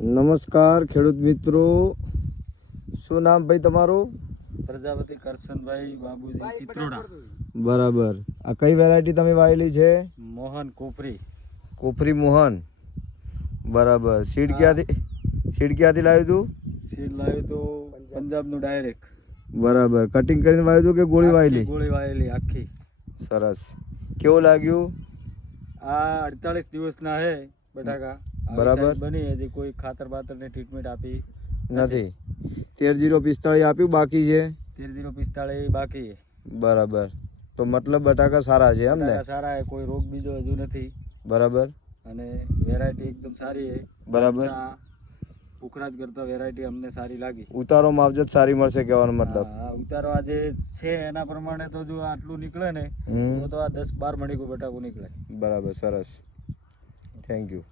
નમસ્કાર ખેડૂત મિત્રો, શું નામ ભાઈ તમારું? પ્રજાપતિ કરશનભાઈ બાબુજી ચિત્રોડા. બરાબર. આ કઈ વેરાયટી તમે વાવેલી છે? મોહન કોપરી. કોપરી મોહન. બરાબર. સીડ ક્યાંથી લાવ્યું તું? સીડ લાવ્યું તો પંજાબનું ડાયરેક્ટ. બરાબર. કટિંગ કરીને વાવ્યું તું કે ગોળી વાવેલી? ગોળી વાવેલી આખી. સરસ. કેવું લાગ્યું? આ 48 દિવસના હે બટાકા. બરાબર. બની હજી કોઈ ખાતર બાતર ને ટ્રીટમેન્ટ આપી નથી. 13-0-45 આપ્યું, બાકી છે 13-0-45 બાકી છે. બરાબર. તો મતલબ બટાકા સારા છે એમ ને? બટાકા સારા હે, કોઈ રોગ બીજો હજુ નથી. બરાબર. અને વેરાયટી એકદમ સારી હે. બરાબર. પુખરાજ કરતા વેરાયટી અમને સારી લાગી. ઉતારો માવજત સારી મળશે કહેવાનો મતલબ. હા, ઉતારો આજે છે એના પ્રમાણે તો જો આટલું નીકળે ને તો આ 10-12 મણી બટાકું નીકળે. બરાબર. સરસ. Thank you.